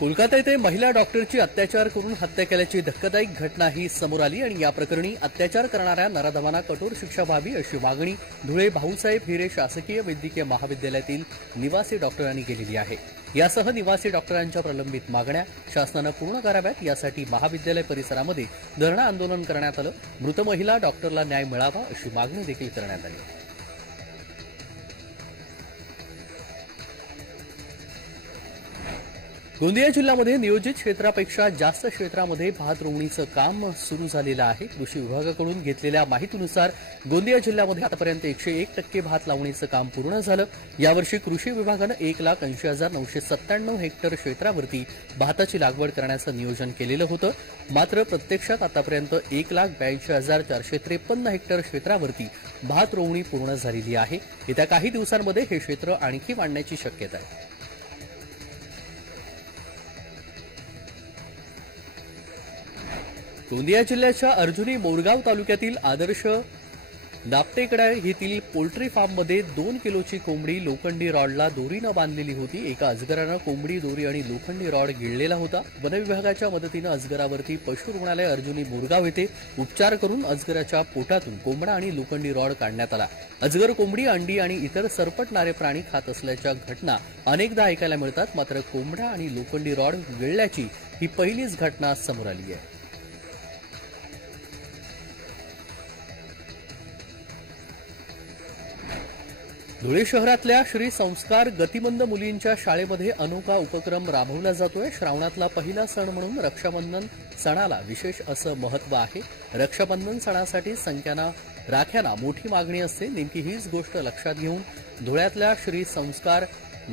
कोलकाता येथे महिला डॉक्टरची अत्याचार करून हत्या केल्याची धक्कादायक घटना ही समोर आली आणि या प्रकरणी अत्याचार करणाऱ्या नराधमांना कठोर शिक्षा व्हावी अशी मागणी धुळे भाऊसाहेब हिरे शासकीय वैद्यकीय महाविद्यालयातील निवासी डॉक्टरांनी केलेली आहे। यासह निवासी डॉक्टरांच्या प्रलंबित मागण्या शासनाने पूर्ण कराव्यात यासाठी महाविद्यालय परिसरामध्ये धरणं आंदोलन करण्यात आलं। मृत महिला डॉक्टरला न्याय मिळावा अशी मागणी देखील करण्यात आली। गोंदिया जिल्ह्यामध्ये नियोजित क्षेत्रापेक्षा जास्त क्षेत्रामध्ये भात रोवणीचं काम सुरू झालेलं आहे। कृषी विभागाकडून घेतलेल्या माहितीनुसार गोंदिया जिल्ह्यामध्ये आतापर्यंत 101% भात लावणीचं काम पूर्ण झालं। यावर्षी कृषी विभागानं 1,80,997 हेक्टर क्षेत्रावरती भाताची लागवड करण्याचं नियोजन केलेलं होतं। मात्र प्रत्यक्षात आतापर्यंत 1,82,453 हेक्टर क्षेत्रावरती भात रोवणी पूर्ण झालेली आहे। येत्या काही दिवसांमध्ये हे क्षेत्र आणखी वाढण्याची शक्यता आहे। गोंदिया जिल्ह्याच्या अर्जुनी मोरगाव तालुक्यातील आदर्श दापटेकडा येथील पोल्ट्री फार्ममध्ये 2 किलोची कोंबडी लोखंडी रॉडला दोरीनं बांधलेली होती। एका अजगरानं कोंबडी, दोरी आणि लोखंडी रॉड गिळलेला होता। वन विभागाच्या मदतीनं अजगरावरती पशु रुग्णालय अर्जुनी मोरगाव येथे उपचार करून अजगराच्या पोटातून कोंबडा आणि लोखंडी रॉड काढण्यात आला। अजगर कोंबडी, अंडी आणि इतर सरपटणारे प्राणी खात असल्याच्या घटना अनेकदा ऐकायला मिळतात। मात्र कोंबडा आणि लोखंडी रॉड गिळल्याची ही पहिलीच घटना समोर आली आहे। धुळे शहरातल्या श्री संस्कार गतिमंद मुलींच्या शाळेमध्ये अनोखा उपक्रम राबवला जातोय। श्रावणातला पहिला सण म्हणून रक्षाबंधन सणाला विशेष असं महत्त्व आहे। रक्षाबंधन सणासाठी राख्यांना मोठी मागणी असते। नेमकी हीच गोष्ट लक्षात घेऊन धुळ्यातल्या श्री संस्कार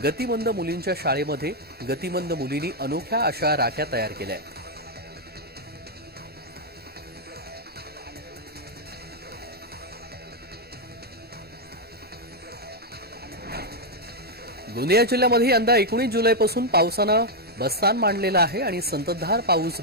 गतिमंद मुलींच्या शाळेमध्ये गतिमंद मुलींनी अनोख्या अशा राख्या तयार केल्या। गोंदिया जिल्ह्यामध्ये यंदा 19 जुलैपासून पावसानं बस्तान मांडलेलं आहे आणि संततधार पाऊस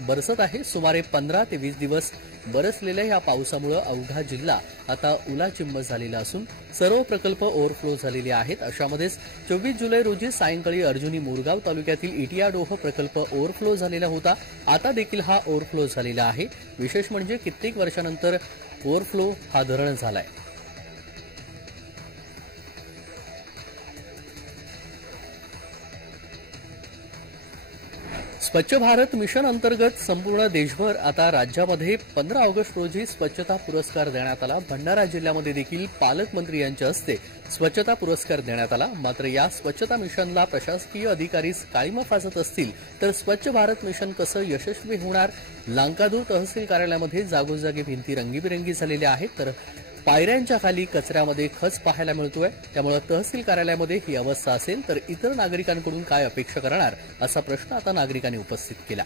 बरसत आहे। सुमारे 15 ते 20 दिवस बरसलेल्या या पावसामुळे अवघा जिल्हा आता उलाचिंब झालेला असून सर्व प्रकल्प ओव्हरफ्लो झालेले आहेत। अशामध्येच 24 जुलै रोजी सायंकाळी अर्जुनी मोरगाव तालुक्यातील इटियाडोह प्रकल्प ओव्हरफ्लो झालेला होता। आता देखील हा ओव्हरफ्लो झालेला आहे। विशेष म्हणजे कित्येक वर्षानंतर ओव्हरफ्लो हा धरण झालाय। स्वच्छ भारत मिशन अंतर्गत संपूर्ण देशभर आता राज्यामध्ये 15 ऑगस्ट रोजी स्वच्छता पुरस्कार देण्यात आला। भंडारा जिल्ह्यामध्ये देखील पालकमंत्री यांच्या हस्ते स्वच्छता पुरस्कार देण्यात आला। मात्र या स्वच्छता मिशनला प्रशासकीय अधिकारी काळीमा फासत असतील तर स्वच्छ भारत मिशन कसं यशस्वी होणार? लांकादूर तहसील कार्यालयामध्ये जागोजागी भिंती रंगीबिरंगी झालेल्या आहेत तर पायऱ्यांच्या खाली कचऱ्यामध्ये खच पाहायला मिळतोय। त्यामुळे तहसील कार्यालयामध्ये ही अवस्था असेल तर इतर नागरिकांकडून काय अपेक्षा करणार असा प्रश्न आता नागरिकांनी उपस्थित केला।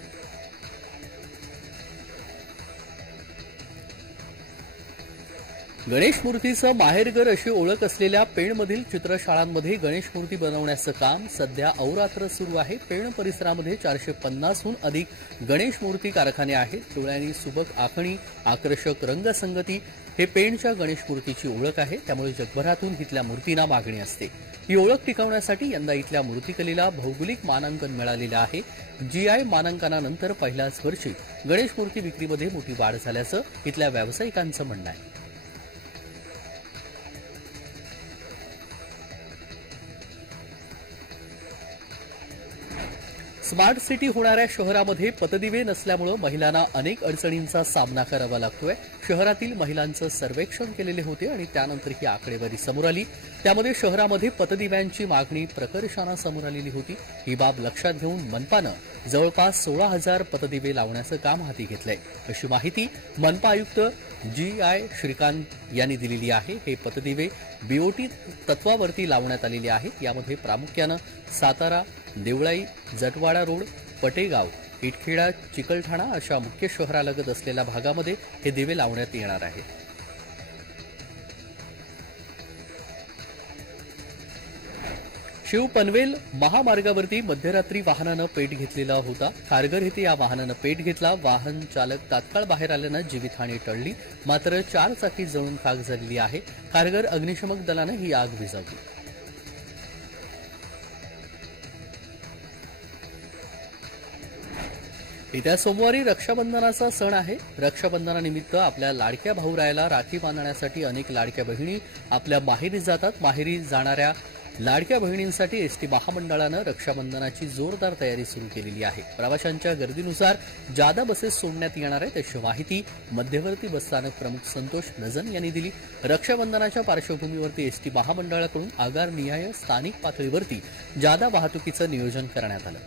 गणेश मूर्तीचं माहेरघर अशी ओळख असलेल्या पेणमधील चित्रशाळांमध्ये गणेश मूर्ती बनवण्याचं काम सध्या अहोरात्र सुरू आहे। पेण परिसरामध्ये 450हून अधिक गणेश मूर्ती कारखाने आहेत। डोळ्यांनी सुबक आखणी, आकर्षक रंगसंगती हे पेणच्या गणेश मूर्तीची ओळख आहे। त्यामुळे जगभरातून इथल्या मूर्तींना मागणी असते। ही ओळख टिकवण्यासाठी यंदा इथल्या मूर्तिकलेला भौगोलिक मानांकन मिळालेलं आहे। जीआय मानांकनानंतर पहिल्याच वर्षी गणेश मूर्ती विक्रीमध्ये मोठी वाढ झाल्याचं इथल्या व्यावसायिकांचं म्हणणं आहे। स्मार्ट सिटी होणाऱ्या शहरामध्ये पतदिवे नसल्यामुळे महिलांना अनेक अडचणींचा सामना करावा लागतोय। शहरातील महिलांचं सर्वेक्षण केलेले होते आणि त्यानंतर ही आकडेवारी समोर आली। त्यामध्ये शहरामध्ये पतदिव्यांची मागणी प्रकर्षानं समोर आलेली होती। ही बाब लक्षात घेऊन मनपानं जवळपास 16,000 पतदिवे लावण्याचं काम हाती घेतलंय अशी माहिती मनपा आयुक्त GI श्रीकांत यांनी दिलेली आहे। हे पतदिवे बीओटी तत्वावरती लावण्यात आलेले आहेत। यामध्ये प्रामुख्यानं सातारा, देवळाई, जटवाडा रोड, पटेगाव, इटखेडा, चिकलठाणा अशा मुख्य शहरालगत असलेल्या भागामध्ये हे दिवे लावण्यात येणार आहेत। शिव पनवेल महामार्गावरती मध्यरात्री वाहनानं पेट घेतलेला होता। खारघर येथे या वाहनानं पेट घेतला। वाहन चालक तात्काळ बाहेर आल्यानं जीवितहानी टळली। मात्र 4 चाकी जळून खाक झालेली आहे। खारघर अग्निशमक दलानं ही आग विझवली। येत्या सोमवारी रक्षाबंधनाचा सण आहे. रक्षाबंधनानिमित्त आपल्या लाडक्या भाऊरायाला राखी बांधण्यासाठी अनेक लाडक्या बहिणी आपल्या माहेरी जातात. माहेरी जाणाऱ्या लाडक्या बहिणींसाठी एसटी महामंडळानं रक्षाबंधनाची जोरदार तयारी सुरू केलेली आहे. प्रवाशांच्या गर्दीनुसार जादा बसेस सोडण्यात येणार आहेत अशी माहिती मध्यवर्ती बसस्थानक प्रमुख संतोष नजन यांनी दिली. रक्षाबंधनाच्या पार्श्वभूमीवरती एसटी महामंडळाकडून आगारनिहाय स्थानिक पातळीवरती जादा वाहतुकीचं नियोजन करण्यात आलं.